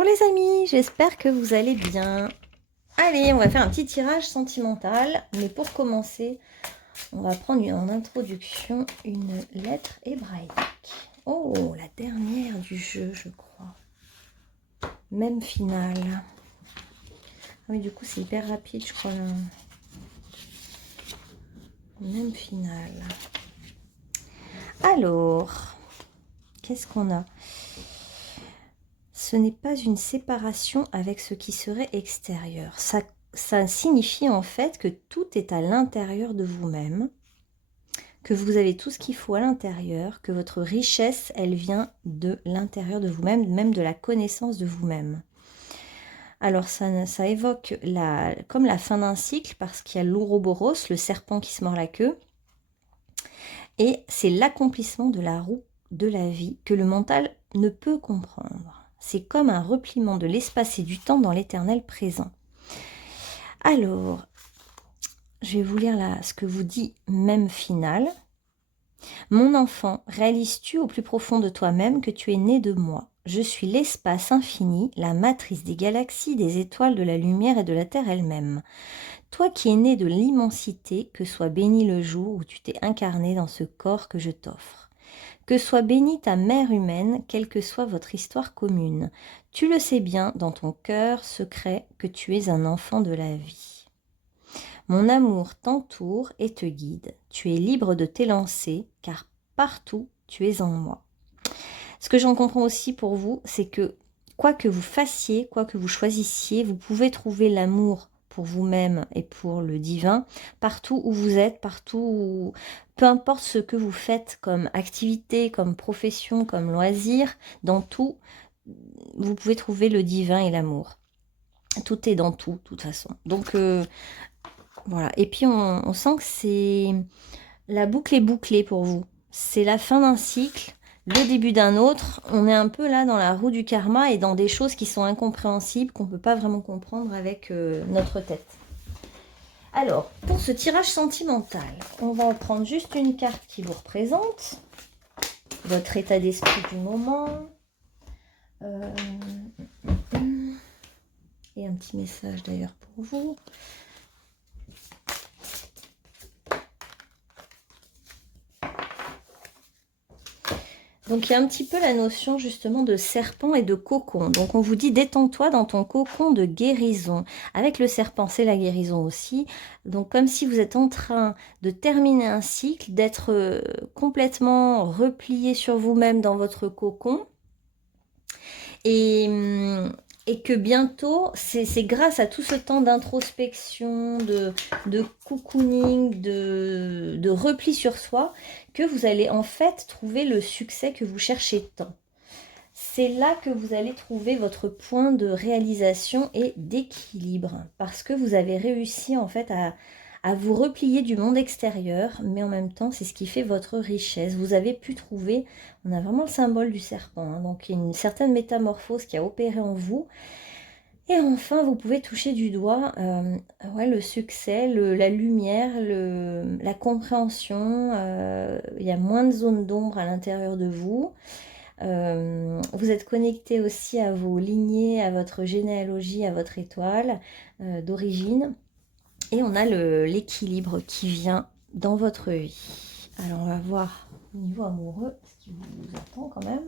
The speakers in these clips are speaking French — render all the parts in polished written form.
Bonjour les amis, j'espère que vous allez bien. Allez, on va faire un petit tirage sentimental, mais pour commencer, on va prendre en introduction une lettre hébraïque. Oh, la dernière du jeu, je crois. Même finale. Ah oui, du coup, c'est hyper rapide, je crois. Là. Même finale. Alors, qu'est-ce qu'on a ? Ce n'est pas une séparation avec ce qui serait extérieur. Ça signifie en fait que tout est à l'intérieur de vous-même, que vous avez tout ce qu'il faut à l'intérieur, que votre richesse, elle vient de l'intérieur de vous-même, même de la connaissance de vous-même. Alors ça évoque comme la fin d'un cycle, parce qu'il y a l'ouroboros, le serpent qui se mord la queue, et c'est l'accomplissement de la roue de la vie que le mental ne peut comprendre. C'est comme un repliement de l'espace et du temps dans l'éternel présent. Alors, je vais vous lire là ce que vous dit même finale. Mon enfant, réalises-tu au plus profond de toi-même que tu es né de moi ? Je suis l'espace infini, la matrice des galaxies, des étoiles, de la lumière et de la terre elle-même. Toi qui es né de l'immensité, que soit béni le jour où tu t'es incarné dans ce corps que je t'offre. Que soit bénie ta mère humaine, quelle que soit votre histoire commune. Tu le sais bien dans ton cœur secret que tu es un enfant de la vie. Mon amour t'entoure et te guide. Tu es libre de t'élancer, car partout tu es en moi. Ce que j'en comprends aussi pour vous, c'est que quoi que vous fassiez, quoi que vous choisissiez, vous pouvez trouver l'amour pour vous-même et pour le divin partout où vous êtes, peu importe ce que vous faites comme activité, comme profession, comme loisir, dans tout, vous pouvez trouver le divin et l'amour. Tout est dans tout, de toute façon. Donc voilà. Et puis on sent que la boucle est bouclée pour vous. C'est la fin d'un cycle, le début d'un autre. On est un peu là dans la roue du karma et dans des choses qui sont incompréhensibles, qu'on ne peut pas vraiment comprendre avec notre tête. Alors, pour ce tirage sentimental, on va prendre juste une carte qui vous représente, votre état d'esprit du moment, et un petit message d'ailleurs pour vous. Donc il y a un petit peu la notion justement de serpent et de cocon. Donc on vous dit détends-toi dans ton cocon de guérison. Avec le serpent, c'est la guérison aussi. Donc comme si vous êtes en train de terminer un cycle, d'être complètement replié sur vous-même dans votre cocon. Et que bientôt, c'est grâce à tout ce temps d'introspection, de cocooning, de repli sur soi, que vous allez en fait trouver le succès que vous cherchez tant. C'est là que vous allez trouver votre point de réalisation et d'équilibre, parce que vous avez réussi en fait à vous replier du monde extérieur, mais en même temps, c'est ce qui fait votre richesse. Vous avez pu trouver, on a vraiment le symbole du serpent, hein, donc il y a une certaine métamorphose qui a opéré en vous. Et enfin, vous pouvez toucher du doigt le succès, la lumière, la compréhension. Il y a moins de zones d'ombre à l'intérieur de vous. Vous êtes connecté aussi à vos lignées, à votre généalogie, à votre étoile d'origine. Et on a l'équilibre qui vient dans votre vie. Alors on va voir au niveau amoureux, si vous attend quand même.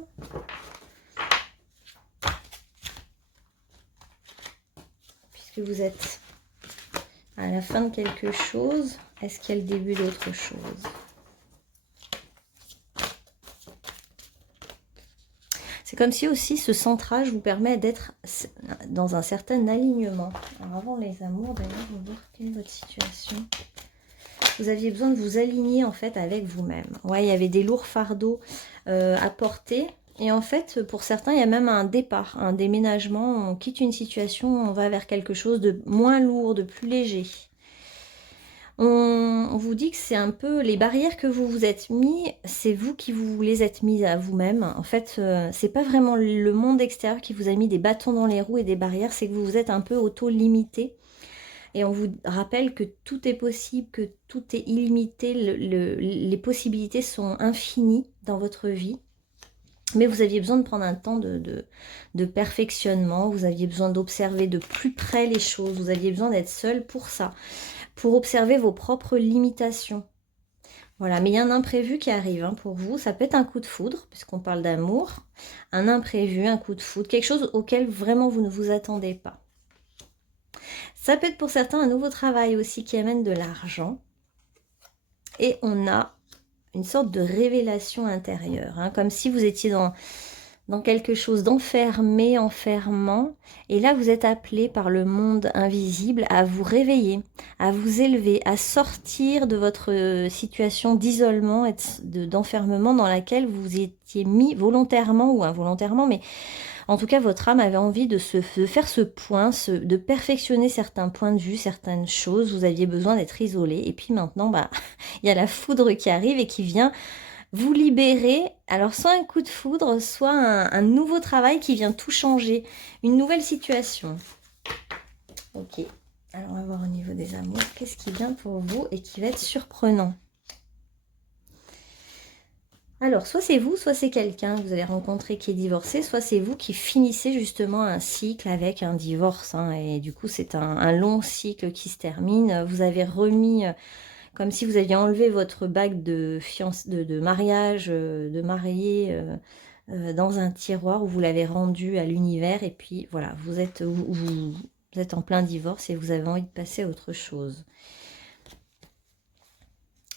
Puisque vous êtes à la fin de quelque chose, est-ce qu'il y a le début d'autre chose ? C'est comme si aussi ce centrage vous permet d'être dans un certain alignement. Alors avant les amours, d'ailleurs, on va voir quelle est votre situation. Vous aviez besoin de vous aligner en fait avec vous-même. Ouais, il y avait des lourds fardeaux à porter. Et en fait, pour certains, il y a même un départ, un déménagement. On quitte une situation, on va vers quelque chose de moins lourd, de plus léger. On vous dit que c'est un peu les barrières que vous vous êtes mis, c'est vous qui vous les êtes mises à vous-même. En fait, c'est pas vraiment le monde extérieur qui vous a mis des bâtons dans les roues et des barrières, c'est que vous vous êtes un peu auto-limité. Et on vous rappelle que tout est possible, que tout est illimité, les possibilités sont infinies dans votre vie. Mais vous aviez besoin de prendre un temps de perfectionnement, vous aviez besoin d'observer de plus près les choses, vous aviez besoin d'être seul pour ça, pour observer vos propres limitations. Voilà, mais il y a un imprévu qui arrive hein, pour vous. Ça peut être un coup de foudre, puisqu'on parle d'amour. Un imprévu, un coup de foudre, quelque chose auquel vraiment vous ne vous attendez pas. Ça peut être pour certains un nouveau travail aussi qui amène de l'argent. Et on a une sorte de révélation intérieure, hein, comme si vous étiez dans quelque chose d'enfermé, enfermant. Et là, vous êtes appelé par le monde invisible à vous réveiller, à vous élever, à sortir de votre situation d'isolement et d'enfermement dans laquelle vous étiez mis volontairement ou involontairement. Mais en tout cas, votre âme avait envie de faire ce point, de perfectionner certains points de vue, certaines choses. Vous aviez besoin d'être isolé. Et puis maintenant, bah, il y a la foudre qui arrive et qui vient vous libérer, alors soit un coup de foudre, soit un nouveau travail qui vient tout changer, une nouvelle situation. Ok, alors on va voir au niveau des amours, qu'est-ce qui vient pour vous et qui va être surprenant. Alors, soit c'est vous, soit c'est quelqu'un que vous allez rencontrer qui est divorcé, soit c'est vous qui finissez justement un cycle avec un divorce. Hein, et du coup, c'est un long cycle qui se termine. Vous avez remis... comme si vous aviez enlevé votre bague de mariage, de mariée dans un tiroir où vous l'avez rendu à l'univers. Et puis voilà, vous êtes en plein divorce et vous avez envie de passer à autre chose.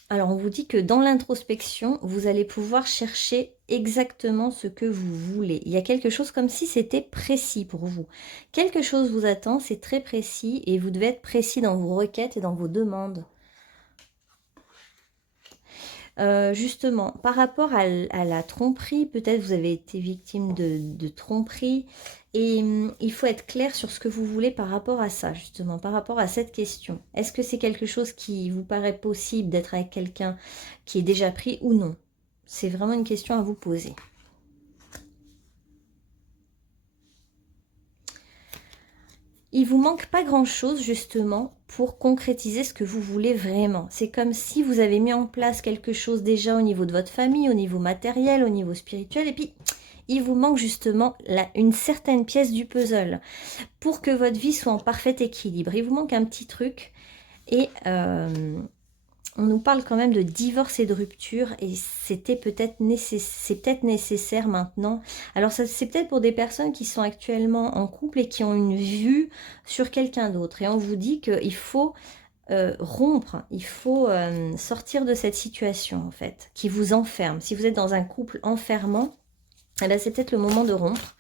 Alors on vous dit que dans l'introspection, vous allez pouvoir chercher exactement ce que vous voulez. Il y a quelque chose comme si c'était précis pour vous. Quelque chose vous attend, c'est très précis et vous devez être précis dans vos requêtes et dans vos demandes. Justement, par rapport à la tromperie, peut-être vous avez été victime de tromperie et il faut être clair sur ce que vous voulez par rapport à ça, justement, par rapport à cette question. Est-ce que c'est quelque chose qui vous paraît possible d'être avec quelqu'un qui est déjà pris ou non? C'est vraiment une question à vous poser. Il vous manque pas grand-chose justement pour concrétiser ce que vous voulez vraiment. C'est comme si vous avez mis en place quelque chose déjà au niveau de votre famille, au niveau matériel, au niveau spirituel, et puis il vous manque justement une certaine pièce du puzzle pour que votre vie soit en parfait équilibre. Il vous manque un petit truc et on nous parle quand même de divorce et de rupture et c'est peut-être nécessaire maintenant. Alors c'est peut-être pour des personnes qui sont actuellement en couple et qui ont une vue sur quelqu'un d'autre. Et on vous dit qu'il faut rompre, il faut sortir de cette situation en fait, qui vous enferme. Si vous êtes dans un couple enfermant, eh ben, c'est peut-être le moment de rompre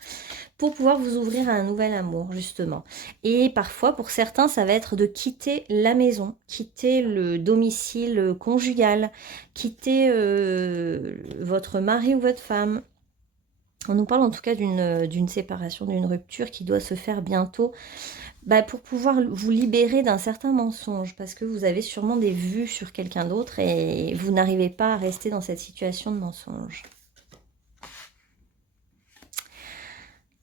pour pouvoir vous ouvrir à un nouvel amour, justement. Et parfois, pour certains, ça va être de quitter la maison, quitter le domicile conjugal, quitter votre mari ou votre femme. On nous parle en tout cas d'une séparation, d'une rupture qui doit se faire bientôt, bah, pour pouvoir vous libérer d'un certain mensonge, parce que vous avez sûrement des vues sur quelqu'un d'autre et vous n'arrivez pas à rester dans cette situation de mensonge.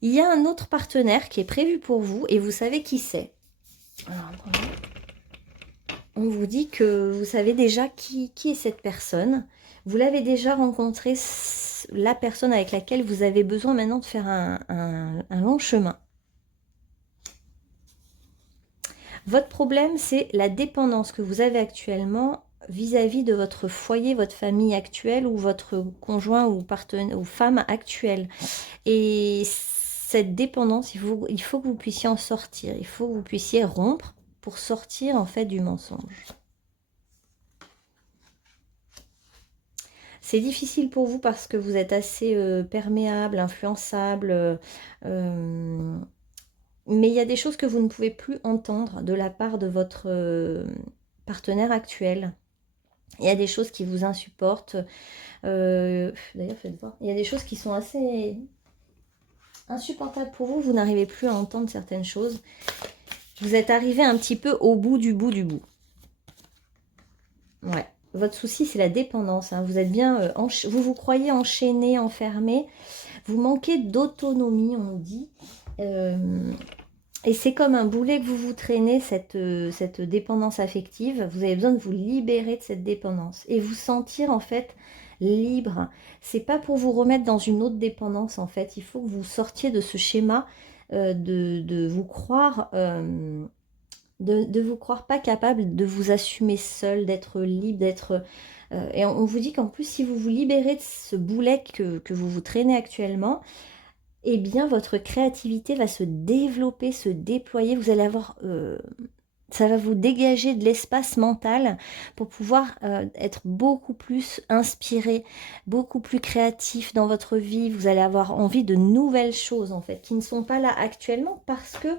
Il y a un autre partenaire qui est prévu pour vous et vous savez qui c'est. On vous dit que vous savez déjà qui est cette personne. Vous l'avez déjà rencontré, la personne avec laquelle vous avez besoin maintenant de faire un long chemin. Votre problème, c'est la dépendance que vous avez actuellement vis-à-vis de votre foyer, votre famille actuelle ou votre conjoint ou partenaire ou femme actuelle. Et cette dépendance, il faut que vous puissiez en sortir. Il faut que vous puissiez rompre pour sortir en fait du mensonge. C'est difficile pour vous parce que vous êtes assez perméable, influençable. Mais il y a des choses que vous ne pouvez plus entendre de la part de votre partenaire actuel. Il y a des choses qui vous insupportent. D'ailleurs, faites voir. Il y a des choses qui sont assez insupportables pour vous. Vous n'arrivez plus à entendre certaines choses. Vous êtes arrivé un petit peu au bout du bout du bout. Ouais. Votre souci, c'est la dépendance. Hein. Vous êtes bien... vous vous croyez enchaîné, enfermé. Vous manquez d'autonomie, on nous dit. Et c'est comme un boulet que vous traînez, cette dépendance affective. Vous avez besoin de vous libérer de cette dépendance. Et vous sentir, en fait, libre. C'est pas pour vous remettre dans une autre dépendance en fait. Il faut que vous sortiez de ce schéma de vous croire... de vous croire pas capable de vous assumer seul, d'être libre, d'être... et on vous dit qu'en plus, si vous vous libérez de ce boulet que vous vous traînez actuellement, eh bien, votre créativité va se développer, se déployer. Vous allez avoir... ça va vous dégager de l'espace mental pour pouvoir être beaucoup plus inspiré, beaucoup plus créatif dans votre vie. Vous allez avoir envie de nouvelles choses, en fait, qui ne sont pas là actuellement parce que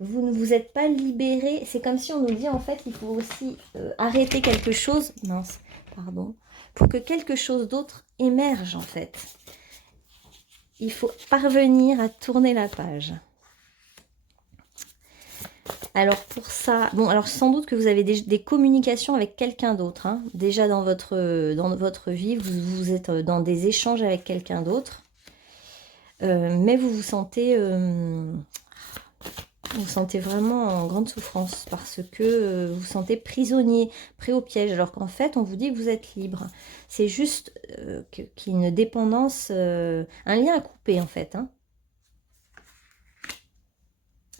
vous ne vous êtes pas libéré. C'est comme si on nous dit, en fait, il faut aussi arrêter quelque chose. Mince, pardon. Pour que quelque chose d'autre émerge, en fait. Il faut parvenir à tourner la page. Alors pour ça, bon, alors sans doute que vous avez des communications avec quelqu'un d'autre. Hein. Déjà dans votre vie, vous êtes dans des échanges avec quelqu'un d'autre. Mais vous sentez vraiment en grande souffrance parce que vous vous sentez prisonnier, pris au piège. Alors qu'en fait, on vous dit que vous êtes libre. C'est juste qu'il y a une dépendance, un lien à couper en fait. Hein.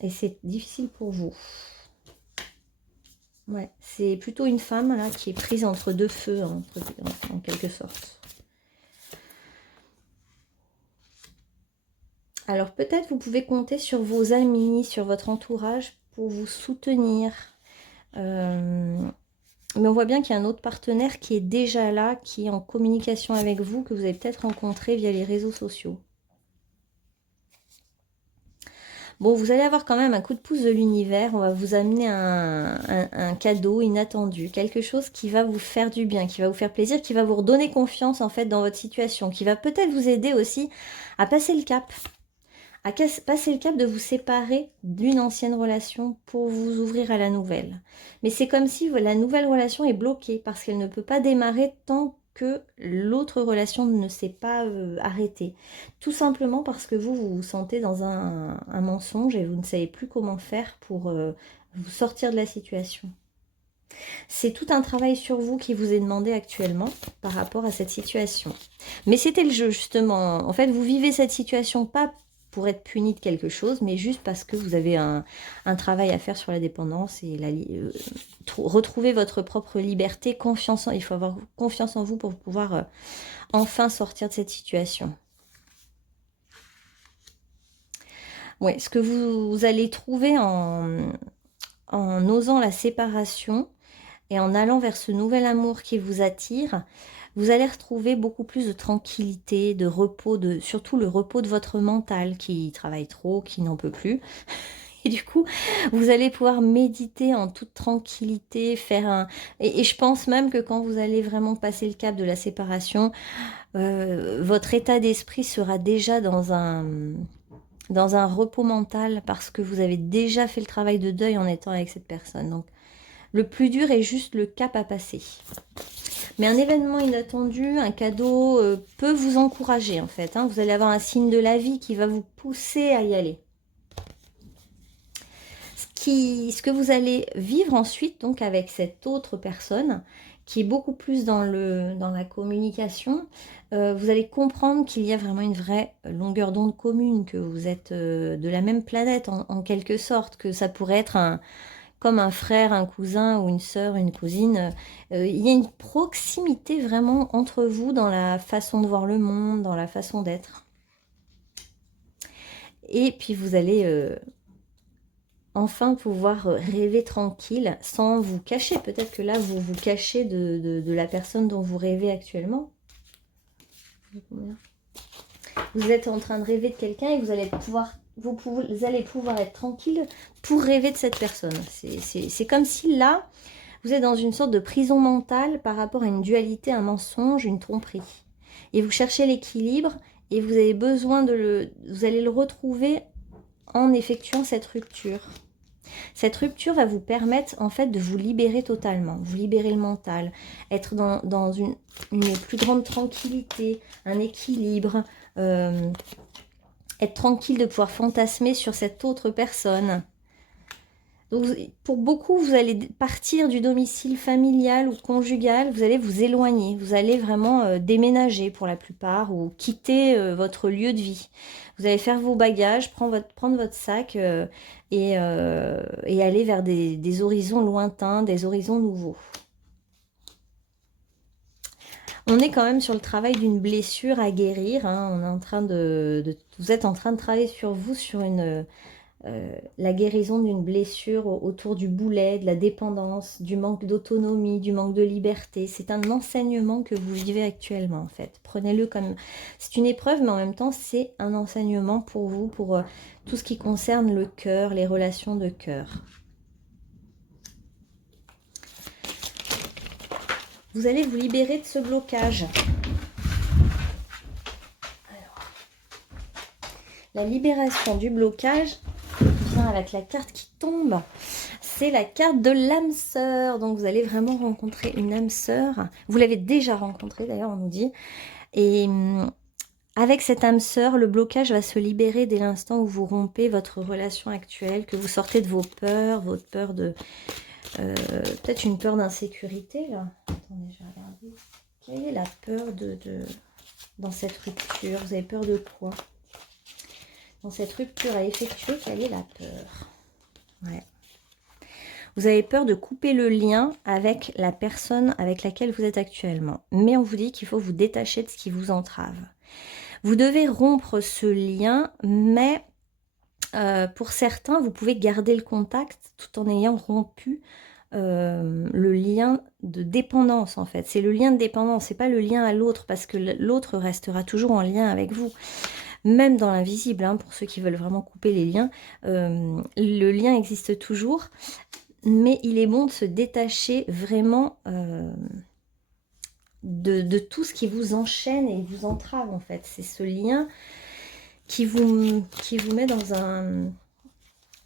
Et c'est difficile pour vous. Ouais, c'est plutôt une femme là qui est prise entre deux feux, en quelque sorte. Alors peut-être vous pouvez compter sur vos amis, sur votre entourage pour vous soutenir. Mais on voit bien qu'il y a un autre partenaire qui est déjà là, qui est en communication avec vous, que vous avez peut-être rencontré via les réseaux sociaux. Bon, vous allez avoir quand même un coup de pouce de l'univers. On va vous amener un cadeau inattendu. Quelque chose qui va vous faire du bien, qui va vous faire plaisir, qui va vous redonner confiance en fait dans votre situation. Qui va peut-être vous aider aussi à passer le cap. À passer le cap de vous séparer d'une ancienne relation pour vous ouvrir à la nouvelle. Mais c'est comme si la nouvelle relation est bloquée parce qu'elle ne peut pas démarrer tant que l'autre relation ne s'est pas arrêtée. Tout simplement parce que vous vous sentez dans un mensonge et vous ne savez plus comment faire pour vous sortir de la situation. C'est tout un travail sur vous qui vous est demandé actuellement par rapport à cette situation. Mais c'était le jeu justement. En fait, vous vivez cette situation pas pour être puni de quelque chose, mais juste parce que vous avez un travail à faire sur la dépendance et retrouver votre propre liberté, il faut avoir confiance en vous pour pouvoir enfin sortir de cette situation. Ouais, ce que vous allez trouver en osant la séparation et en allant vers ce nouvel amour qui vous attire, vous allez retrouver beaucoup plus de tranquillité, de repos, surtout le repos de votre mental qui travaille trop, qui n'en peut plus. Et du coup, vous allez pouvoir méditer en toute tranquillité, et je pense même que quand vous allez vraiment passer le cap de la séparation, votre état d'esprit sera déjà dans un repos mental parce que vous avez déjà fait le travail de deuil en étant avec cette personne. Donc, le plus dur est juste le cap à passer. Mais un événement inattendu, un cadeau peut vous encourager en fait. Hein. Vous allez avoir un signe de la vie qui va vous pousser à y aller. Ce que vous allez vivre ensuite donc avec cette autre personne qui est beaucoup plus dans la communication, vous allez comprendre qu'il y a vraiment une vraie longueur d'onde commune, que vous êtes de la même planète en quelque sorte, que ça pourrait être comme un frère, un cousin ou une sœur, une cousine. Il y a une proximité vraiment entre vous dans la façon de voir le monde, dans la façon d'être. Et puis vous allez enfin pouvoir rêver tranquille sans vous cacher. Peut-être que là, vous vous cachez de la personne dont vous rêvez actuellement. Vous êtes en train de rêver de quelqu'un et vous allez pouvoir être tranquille pour rêver de cette personne. C'est comme si là, vous êtes dans une sorte de prison mentale par rapport à une dualité, un mensonge, une tromperie. Et vous cherchez l'équilibre et vous avez besoin vous allez le retrouver en effectuant cette rupture. Cette rupture va vous permettre en fait de vous libérer totalement, vous libérer le mental, être dans une plus grande tranquillité, un équilibre, être tranquille de pouvoir fantasmer sur cette autre personne. Donc, pour beaucoup, vous allez partir du domicile familial ou conjugal, vous allez vous éloigner, vous allez vraiment déménager pour la plupart ou quitter votre lieu de vie. Vous allez faire vos bagages, prendre votre sac et aller vers des horizons lointains, des horizons nouveaux. On est quand même sur le travail d'une blessure à guérir. Hein. On est en train vous êtes en train de travailler sur vous, sur la guérison d'une blessure autour du boulet, de la dépendance, du manque d'autonomie, du manque de liberté. C'est un enseignement que vous vivez actuellement en fait. Prenez-le comme... C'est une épreuve, mais en même temps, c'est un enseignement pour vous, pour tout ce qui concerne le cœur, les relations de cœur. Vous allez vous libérer de ce blocage. Alors, la libération du blocage vient avec la carte qui tombe. C'est la carte de l'âme sœur. Donc, vous allez vraiment rencontrer une âme sœur. Vous l'avez déjà rencontrée, d'ailleurs, on nous dit. Et avec cette âme sœur, le blocage va se libérer dès l'instant où vous rompez votre relation actuelle, que vous sortez de vos peurs, votre peur de... peut-être une peur d'insécurité, là. Attendez, je vais regarder. Quelle est la peur dans cette rupture? Vous avez peur de quoi? Dans cette rupture à effectuer, quelle est la peur? Ouais. Vous avez peur de couper le lien avec la personne avec laquelle vous êtes actuellement. Mais on vous dit qu'il faut vous détacher de ce qui vous entrave. Vous devez rompre ce lien, mais pour certains, vous pouvez garder le contact tout en ayant rompu le lien de dépendance en fait. C'est le lien de dépendance, c'est pas le lien à l'autre, parce que l'autre restera toujours en lien avec vous. Même dans l'invisible, hein, pour ceux qui veulent vraiment couper les liens, le lien existe toujours, mais il est bon de se détacher vraiment de tout ce qui vous enchaîne et vous entrave en fait. C'est ce lien qui vous met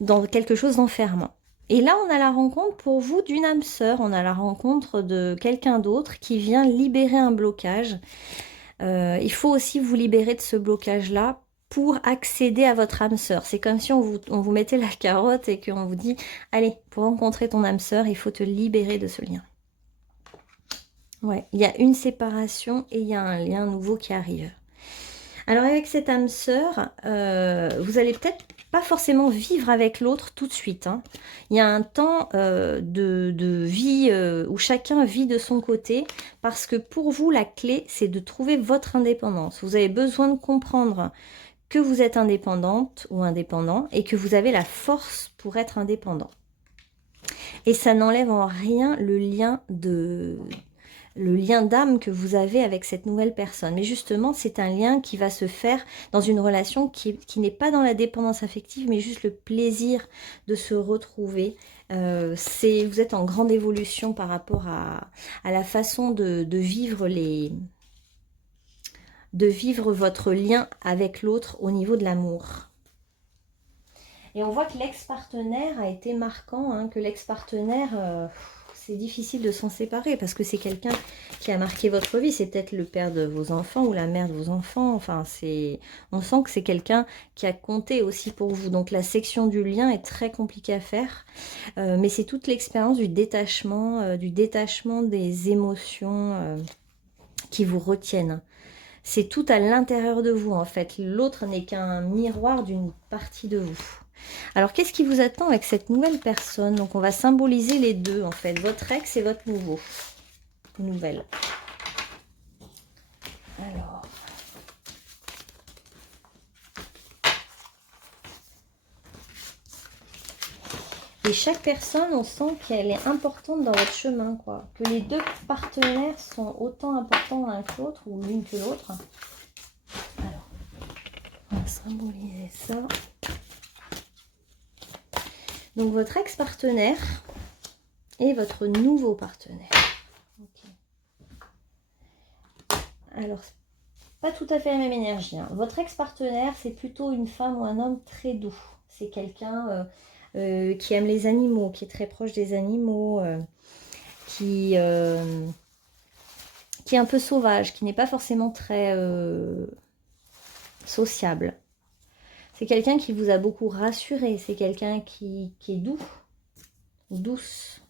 dans quelque chose d'enfermant. Et là, on a la rencontre pour vous d'une âme sœur, on a la rencontre de quelqu'un d'autre qui vient libérer un blocage. Il faut aussi vous libérer de ce blocage-là pour accéder à votre âme sœur. C'est comme si on vous mettait la carotte et qu'on vous dit « Allez, pour rencontrer ton âme sœur, il faut te libérer de ce lien. » Ouais, il y a une séparation et il y a un lien nouveau qui arrive. Alors avec cette âme sœur, vous allez peut-être pas forcément vivre avec l'autre tout de suite. Hein. Il y a un temps de vie où chacun vit de son côté, parce que pour vous, la clé, c'est de trouver votre indépendance. Vous avez besoin de comprendre que vous êtes indépendante ou indépendant et que vous avez la force pour être indépendant. Et ça n'enlève en rien le lien d'âme que vous avez avec cette nouvelle personne. Mais justement, c'est un lien qui va se faire dans une relation qui n'est pas dans la dépendance affective, mais juste le plaisir de se retrouver. Vous êtes en grande évolution par rapport à la façon de vivre votre lien avec l'autre au niveau de l'amour. Et on voit que l'ex-partenaire a été marquant, hein, que l'ex-partenaire... c'est difficile de s'en séparer parce que c'est quelqu'un qui a marqué votre vie. C'est peut-être le père de vos enfants ou la mère de vos enfants. Enfin, on sent que c'est quelqu'un qui a compté aussi pour vous. Donc la section du lien est très compliquée à faire. Mais c'est toute l'expérience du détachement des émotions qui vous retiennent. C'est tout à l'intérieur de vous en fait. L'autre n'est qu'un miroir d'une partie de vous. Alors, qu'est-ce qui vous attend avec cette nouvelle personne? Donc, on va symboliser les deux, en fait. Votre ex et votre nouvelle. Alors. Et chaque personne, on sent qu'elle est importante dans votre chemin, quoi. Que les deux partenaires sont autant importants l'un que l'autre, ou l'une que l'autre. Alors, on va symboliser ça. Donc, votre ex-partenaire et votre nouveau partenaire. Okay. Alors, pas tout à fait la même énergie. Hein. Votre ex-partenaire, c'est plutôt une femme ou un homme très doux. C'est quelqu'un qui aime les animaux, qui est très proche des animaux, qui est un peu sauvage, qui n'est pas forcément très sociable. C'est quelqu'un qui vous a beaucoup rassuré, c'est quelqu'un qui est doux, douce.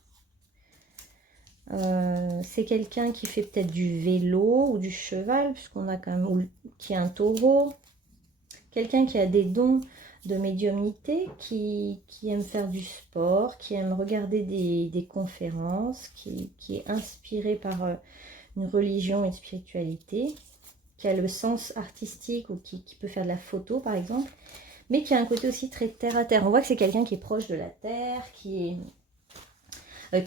C'est quelqu'un qui fait peut-être du vélo ou du cheval, puisqu'on a quand même, ou qui est un taureau. Quelqu'un qui a des dons de médiumnité, qui aime faire du sport, qui aime regarder des conférences, qui est inspiré par une religion, une spiritualité, qui a le sens artistique ou qui peut faire de la photo par exemple, mais qui a un côté aussi très terre à terre. On voit que c'est quelqu'un qui est proche de la terre, qui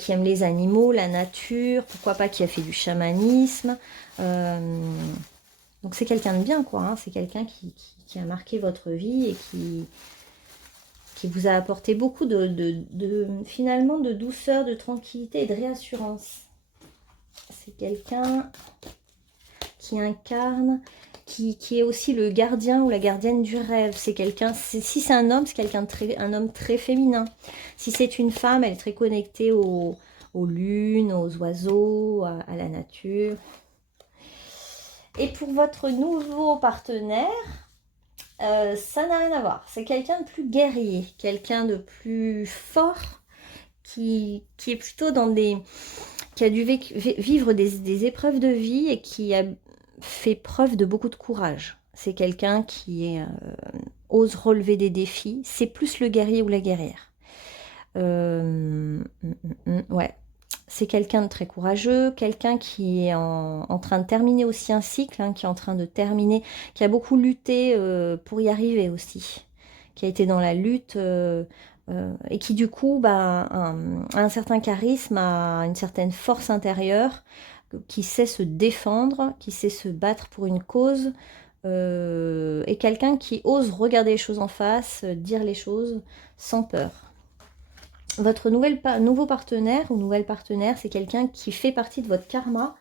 aime les animaux, la nature, pourquoi pas qui a fait du chamanisme. Donc c'est quelqu'un de bien, quoi. Hein. C'est quelqu'un qui a marqué votre vie et qui vous a apporté beaucoup finalement de douceur, de tranquillité et de réassurance. C'est quelqu'un qui incarne, qui est aussi le gardien ou la gardienne du rêve. C'est quelqu'un, si c'est un homme, c'est un homme très féminin. Si c'est une femme, elle est très connectée aux lunes, aux oiseaux, à la nature. Et pour votre nouveau partenaire, ça n'a rien à voir. C'est quelqu'un de plus guerrier, quelqu'un de plus fort, qui est plutôt qui a dû vivre des épreuves de vie et qui a fait preuve de beaucoup de courage. C'est quelqu'un qui ose relever des défis. C'est plus le guerrier ou la guerrière. Ouais. C'est quelqu'un de très courageux, quelqu'un qui est en train de terminer aussi un cycle, hein, qui est en train de terminer, qui a beaucoup lutté pour y arriver aussi, qui a été dans la lutte et qui du coup a un certain charisme, a une certaine force intérieure, qui sait se défendre, qui sait se battre pour une cause, et quelqu'un qui ose regarder les choses en face, dire les choses sans peur. Votre nouveau partenaire ou nouvelle partenaire, c'est quelqu'un qui fait partie de votre karma,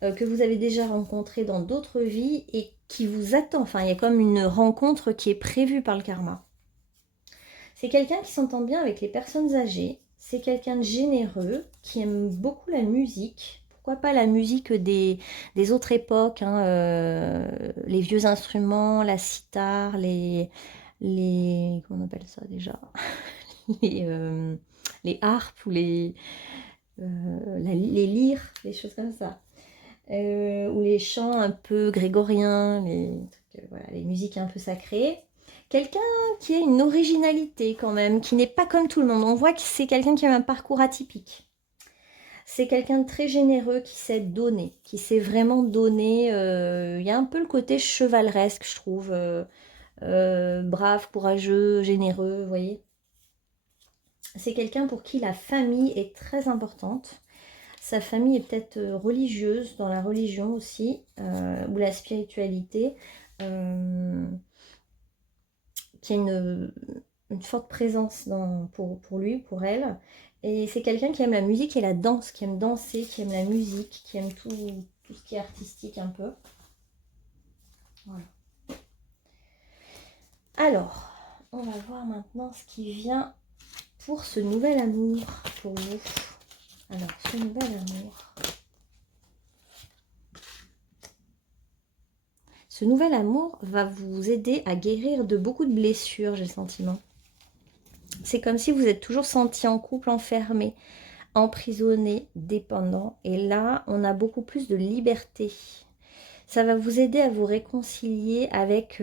que vous avez déjà rencontré dans d'autres vies et qui vous attend. Enfin, il y a comme une rencontre qui est prévue par le karma. C'est quelqu'un qui s'entend bien avec les personnes âgées. C'est quelqu'un de généreux, qui aime beaucoup la musique. Pourquoi pas la musique des autres époques, hein, les vieux instruments, la sitar, comment on appelle ça déjà les harpes ou les lyres, les choses comme ça. Ou les chants un peu grégoriens, voilà, les musiques un peu sacrées. Quelqu'un qui a une originalité quand même, qui n'est pas comme tout le monde. On voit que c'est quelqu'un qui a un parcours atypique. C'est quelqu'un de très généreux qui sait donner, qui sait vraiment donner. Il y a un peu le côté chevaleresque, je trouve. Brave, courageux, généreux, vous voyez. C'est quelqu'un pour qui la famille est très importante. Sa famille est peut-être religieuse, dans la religion aussi, ou la spiritualité, qui a une forte présence pour lui, pour elle. Et c'est quelqu'un qui aime la musique et la danse, qui aime danser, qui aime la musique, qui aime tout ce qui est artistique un peu. Voilà. Alors, on va voir maintenant ce qui vient pour ce nouvel amour, pour vous. Alors, ce nouvel amour. Ce nouvel amour va vous aider à guérir de beaucoup de blessures, j'ai le sentiment. C'est comme si vous êtes toujours senti en couple, enfermé, emprisonné, dépendant. Et là, on a beaucoup plus de liberté. Ça va vous aider à vous réconcilier avec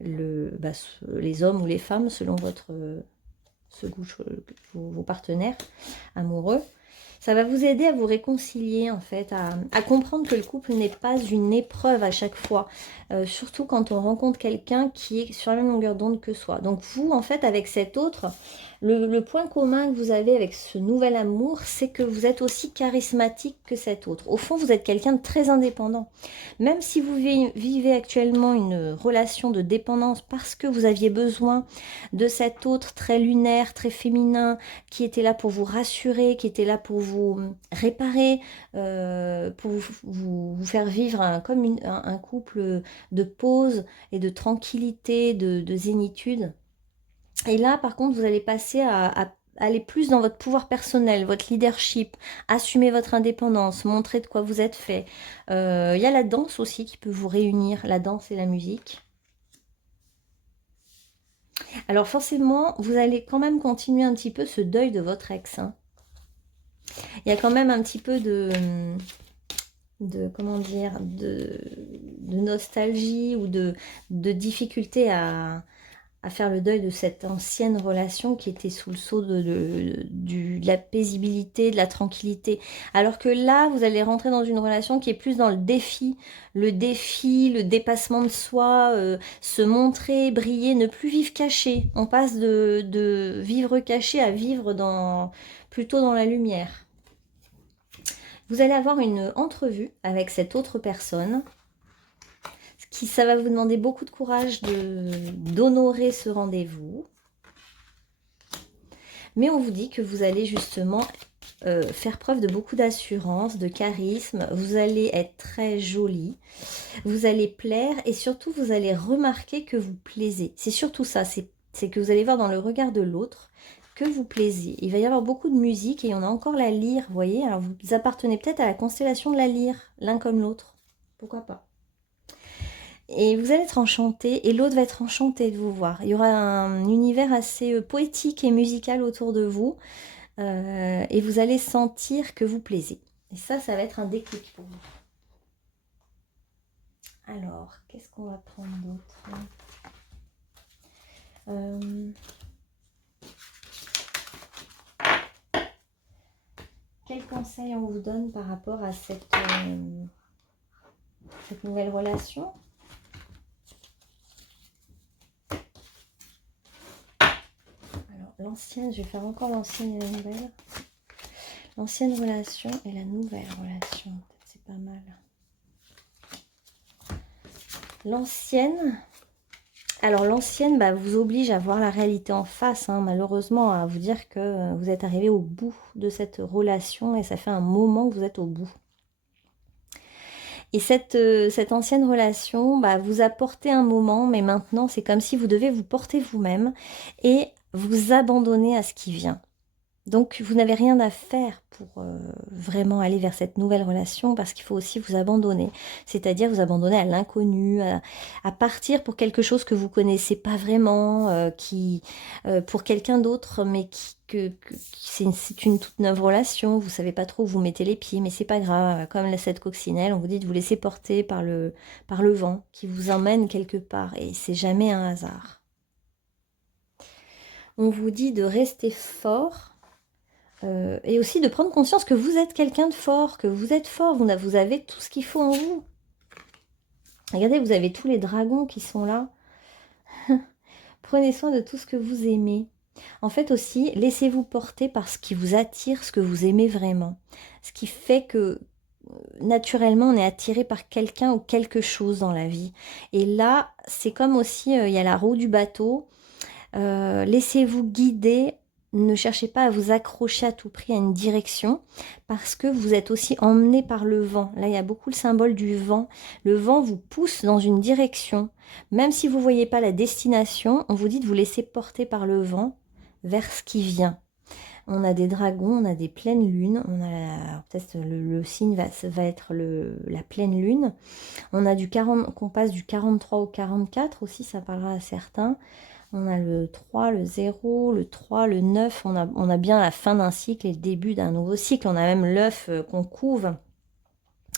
les hommes ou les femmes, selon vos partenaires amoureux. Ça va vous aider à vous réconcilier, en fait, à comprendre que le couple n'est pas une épreuve à chaque fois. Surtout quand on rencontre quelqu'un qui est sur la même longueur d'onde que soi. Donc vous, en fait, avec cet autre, le point commun que vous avez avec ce nouvel amour, c'est que vous êtes aussi charismatique que cet autre. Au fond, vous êtes quelqu'un de très indépendant. Même si vous vivez actuellement une relation de dépendance parce que vous aviez besoin de cet autre très lunaire, très féminin, qui était là pour vous rassurer, qui était là pour vous réparer, pour vous faire vivre comme un couple de pause et de tranquillité, de zénitude. Et là, par contre, vous allez passer à aller plus dans votre pouvoir personnel, votre leadership, assumer votre indépendance, montrer de quoi vous êtes fait. Il y a la danse aussi qui peut vous réunir, la danse et la musique. Alors forcément, vous allez quand même continuer un petit peu ce deuil de votre ex. Hein. Il y a quand même un petit peu comment dire, de nostalgie ou de difficulté à faire le deuil de cette ancienne relation qui était sous le sceau de la paisibilité, de la tranquillité. Alors que là, vous allez rentrer dans une relation qui est plus dans le défi, le dépassement de soi, se montrer, briller, ne plus vivre caché. On passe de vivre caché à vivre plutôt dans la lumière. Vous allez avoir une entrevue avec cette autre personne. Ça va vous demander beaucoup de courage d'honorer ce rendez-vous. Mais on vous dit que vous allez justement faire preuve de beaucoup d'assurance, de charisme. Vous allez être très jolie. Vous allez plaire et surtout vous allez remarquer que vous plaisez. C'est surtout ça, c'est que vous allez voir dans le regard de l'autre que vous plaisez. Il va y avoir beaucoup de musique et on a encore la lyre, vous voyez. Alors vous appartenez peut-être à la constellation de la lyre, l'un comme l'autre. Pourquoi pas? Et vous allez être enchanté et l'autre va être enchanté de vous voir. Il y aura un univers assez poétique et musical autour de vous et vous allez sentir que vous plaisez. Et ça va être un déclic pour vous. Alors, qu'est-ce qu'on va prendre d'autre? Quel conseil on vous donne par rapport à cette nouvelle relation? Alors, l'ancienne, je vais faire encore l'ancienne et la nouvelle. L'ancienne relation et la nouvelle relation, peut-être c'est pas mal. L'ancienne, alors l'ancienne vous oblige à voir la réalité en face, hein, malheureusement, à vous dire que vous êtes arrivé au bout de cette relation et ça fait un moment que vous êtes au bout. Et cette ancienne relation vous a porté un moment, mais maintenant c'est comme si vous devez vous porter vous-même et vous abandonner à ce qui vient. Donc vous n'avez rien à faire pour vraiment aller vers cette nouvelle relation parce qu'il faut aussi vous abandonner. C'est-à-dire vous abandonner à l'inconnu, à partir pour quelque chose que vous connaissez pas vraiment, pour quelqu'un d'autre, mais c'est une toute neuve relation. Vous savez pas trop où vous mettez les pieds, mais c'est pas grave. Comme cette coccinelle, on vous dit de vous laisser porter par le vent qui vous emmène quelque part et c'est jamais un hasard. On vous dit de rester fort. Et aussi de prendre conscience que vous êtes quelqu'un de fort, que vous êtes fort, vous avez tout ce qu'il faut en vous. Regardez, vous avez tous les dragons qui sont là. Prenez soin de tout ce que vous aimez. En fait aussi, laissez-vous porter par ce qui vous attire, ce que vous aimez vraiment. Ce qui fait que naturellement, on est attiré par quelqu'un ou quelque chose dans la vie. Et là, c'est comme aussi, il y a la roue du bateau. Laissez-vous guider. Ne cherchez pas à vous accrocher à tout prix à une direction parce que vous êtes aussi emmené par le vent. Là, il y a beaucoup le symbole du vent. Le vent vous pousse dans une direction. Même si vous ne voyez pas la destination, on vous dit de vous laisser porter par le vent vers ce qui vient. On a des dragons, on a des pleines lunes. On a peut-être le signe va être la pleine lune. On a qu'on passe du 43 au 44 aussi, ça parlera à certains. On a le 3, le 0, le 3, le 9. On a bien la fin d'un cycle et le début d'un nouveau cycle. On a même l'œuf qu'on couve.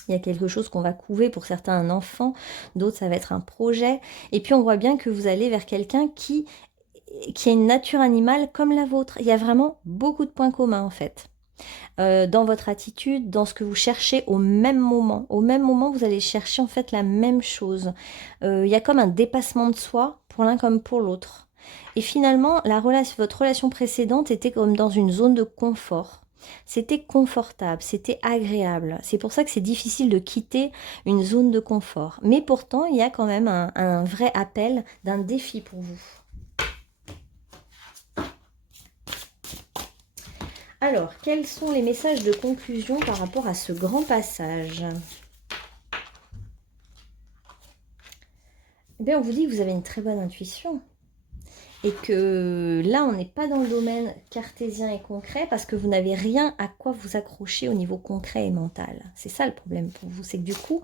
Il y a quelque chose qu'on va couver, pour certains un enfant, d'autres ça va être un projet. Et puis on voit bien que vous allez vers quelqu'un qui a une nature animale comme la vôtre. Il y a vraiment beaucoup de points communs en fait. Dans votre attitude, dans ce que vous cherchez au même moment. Au même moment, vous allez chercher en fait la même chose. Il y a comme un dépassement de soi pour l'un comme pour l'autre. Et finalement, votre relation précédente était comme dans une zone de confort. C'était confortable, c'était agréable. C'est pour ça que c'est difficile de quitter une zone de confort. Mais pourtant, il y a quand même un vrai appel d'un défi pour vous. Alors, quels sont les messages de conclusion par rapport à ce grand passage? Eh bien, on vous dit que vous avez une très bonne intuition. Et que là, on n'est pas dans le domaine cartésien et concret parce que vous n'avez rien à quoi vous accrocher au niveau concret et mental. C'est ça le problème pour vous. C'est que du coup,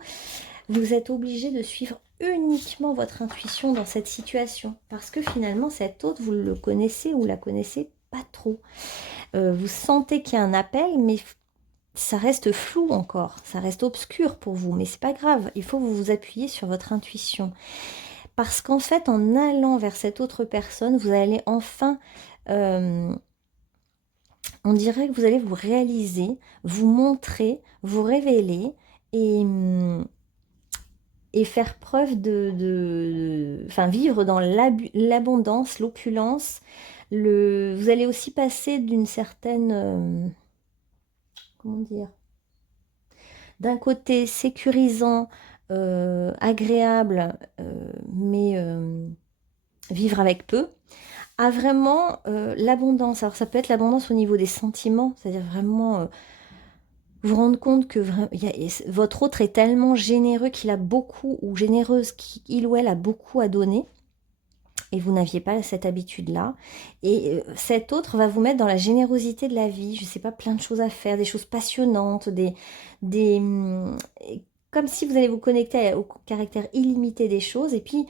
vous êtes obligé de suivre uniquement votre intuition dans cette situation. Parce que finalement, cet autre, vous le connaissez ou la connaissez pas trop. Vous sentez qu'il y a un appel, mais ça reste flou encore. Ça reste obscur pour vous, mais c'est pas grave. Il faut vous appuyer sur votre intuition. Parce qu'en fait, en allant vers cette autre personne, vous allez enfin... on dirait que vous allez vous réaliser, vous montrer, vous révéler et faire preuve enfin, vivre dans l'abondance, l'opulence. Vous allez aussi passer d'une certaine, comment dire, d'un côté sécurisant, agréable, mais vivre avec peu, à vraiment l'abondance. Alors ça peut être l'abondance au niveau des sentiments, c'est-à-dire vraiment vous rendre compte que votre autre est tellement généreux qu'il a beaucoup, ou généreuse qu'il ou elle a beaucoup à donner, et vous n'aviez pas cette habitude-là. Et cet autre va vous mettre dans la générosité de la vie, je ne sais pas, plein de choses à faire, des choses passionnantes, comme si vous allez vous connecter au caractère illimité des choses. Et puis,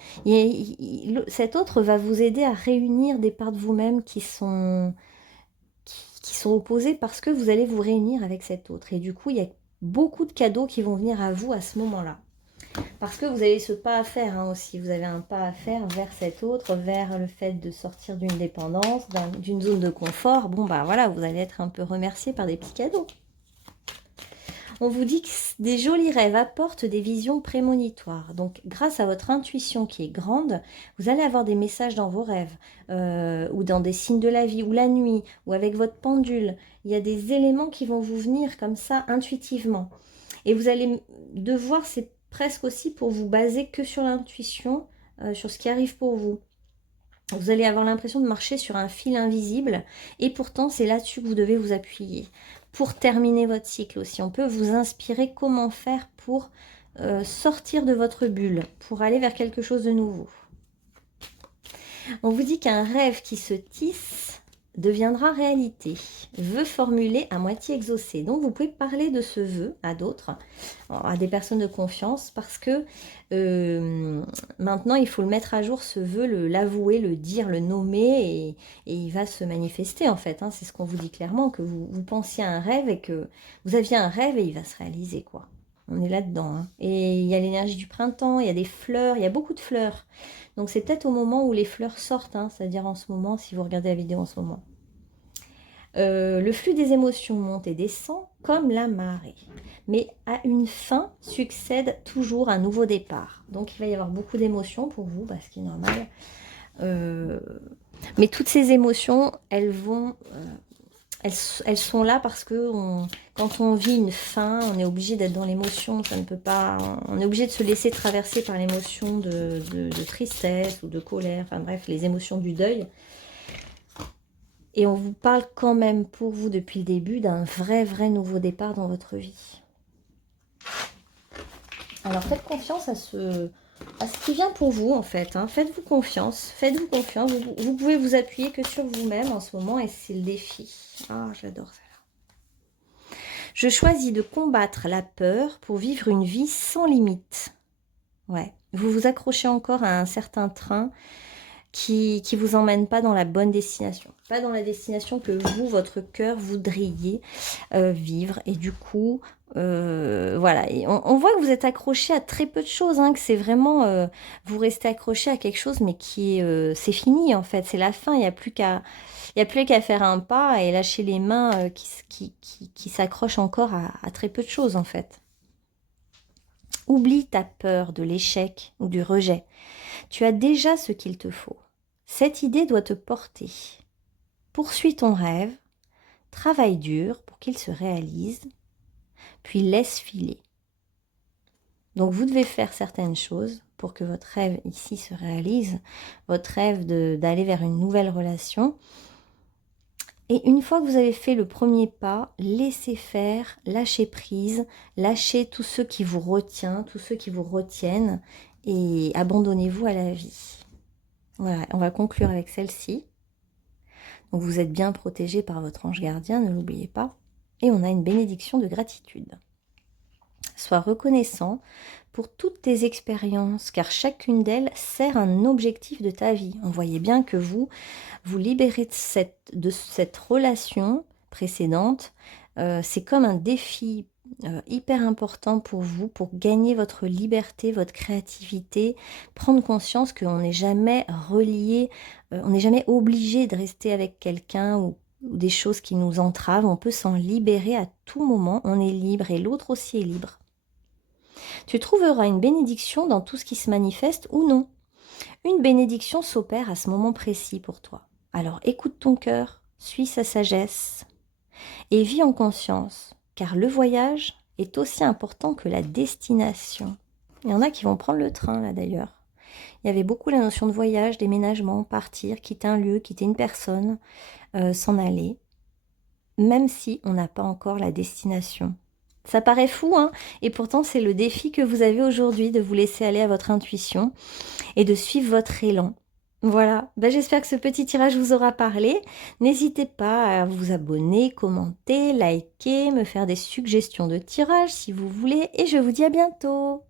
cet autre va vous aider à réunir des parts de vous-même qui sont opposés parce que vous allez vous réunir avec cet autre. Et du coup, il y a beaucoup de cadeaux qui vont venir à vous à ce moment-là. Parce que vous avez ce pas à faire aussi. Vous avez un pas à faire vers cet autre, vers le fait de sortir d'une dépendance, d'une zone de confort. Bon, bah voilà, vous allez être un peu remercié par des petits cadeaux. On vous dit que des jolis rêves apportent des visions prémonitoires. Donc, grâce à votre intuition qui est grande, vous allez avoir des messages dans vos rêves, ou dans des signes de la vie, ou la nuit, ou avec votre pendule. Il y a des éléments qui vont vous venir comme ça, intuitivement. Et vous allez devoir, c'est presque aussi pour vous baser que sur l'intuition, sur ce qui arrive pour vous. Vous allez avoir l'impression de marcher sur un fil invisible, et pourtant c'est là-dessus que vous devez vous appuyer. Pour terminer votre cycle aussi, on peut vous inspirer comment faire pour sortir de votre bulle, pour aller vers quelque chose de nouveau. On vous dit qu'un rêve qui se tisse deviendra réalité. Vœu formulé à moitié exaucé. Donc vous pouvez parler de ce vœu à d'autres, à des personnes de confiance, parce que maintenant il faut le mettre à jour, ce vœu, l'avouer, le dire, le nommer, et il va se manifester en fait. Hein. C'est ce qu'on vous dit clairement, que vous pensiez à un rêve et que vous aviez un rêve et il va se réaliser, quoi. On est là-dedans. Hein. Et il y a l'énergie du printemps, il y a des fleurs, il y a beaucoup de fleurs. Donc c'est peut-être au moment où les fleurs sortent, hein, c'est-à-dire en ce moment, si vous regardez la vidéo en ce moment. Le flux des émotions monte et descend comme la marée. Mais à une fin succède toujours un nouveau départ. Donc il va y avoir beaucoup d'émotions pour vous, ce qui est normal. Mais toutes ces émotions, elles vont... Elles sont là parce que quand on vit une fin, on est obligé d'être dans l'émotion, ça ne peut pas. On est obligé de se laisser traverser par l'émotion de tristesse ou de colère, enfin bref, les émotions du deuil. Et on vous parle quand même pour vous depuis le début d'un vrai nouveau départ dans votre vie. Alors faites confiance à ce qui vient pour vous en fait. Hein. Faites-vous confiance, Vous pouvez vous appuyer que sur vous-même en ce moment et c'est le défi. Ah, j'adore ça. Je choisis de combattre la peur pour vivre une vie sans limite. Ouais. Vous vous accrochez encore à un certain train qui vous emmène pas dans la bonne destination. Pas dans la destination que vous, votre cœur, voudriez vivre. Et du coup, voilà. Et on voit que vous êtes accroché à très peu de choses. Hein, que c'est vraiment... vous restez accroché à quelque chose, mais qui est... c'est fini, en fait. C'est la fin. Il n'y a plus qu'à faire un pas et lâcher les mains qui s'accrochent encore à très peu de choses, en fait. Oublie ta peur de l'échec ou du rejet. Tu as déjà ce qu'il te faut. Cette idée doit te porter. Poursuis ton rêve, travaille dur pour qu'il se réalise, puis laisse filer. Donc vous devez faire certaines choses pour que votre rêve ici se réalise, votre rêve d'aller vers une nouvelle relation. Et une fois que vous avez fait le premier pas, laissez faire, lâchez prise, lâchez tout ce qui vous retient, tous ceux qui vous retiennent et abandonnez-vous à la vie. Voilà, on va conclure avec celle-ci. Donc vous êtes bien protégé par votre ange gardien, ne l'oubliez pas. Et on a une bénédiction de gratitude. Sois reconnaissant pour toutes tes expériences, car chacune d'elles sert un objectif de ta vie. On voyait bien que vous libérez de cette relation précédente. C'est comme un défi hyper important pour vous, pour gagner votre liberté, votre créativité, prendre conscience qu'on n'est jamais relié, on n'est jamais obligé de rester avec quelqu'un ou des choses qui nous entravent. On peut s'en libérer à tout moment, on est libre et l'autre aussi est libre. Tu trouveras une bénédiction dans tout ce qui se manifeste ou non. Une bénédiction s'opère à ce moment précis pour toi. Alors écoute ton cœur, suis sa sagesse et vis en conscience, car le voyage est aussi important que la destination. Il y en a qui vont prendre le train là d'ailleurs. Il y avait beaucoup la notion de voyage, déménagement, partir, quitter un lieu, quitter une personne, s'en aller, même si on n'a pas encore la destination. Ça paraît fou, hein? Et pourtant c'est le défi que vous avez aujourd'hui, de vous laisser aller à votre intuition et de suivre votre élan. Voilà, j'espère que ce petit tirage vous aura parlé. N'hésitez pas à vous abonner, commenter, liker, me faire des suggestions de tirage si vous voulez. Et je vous dis à bientôt.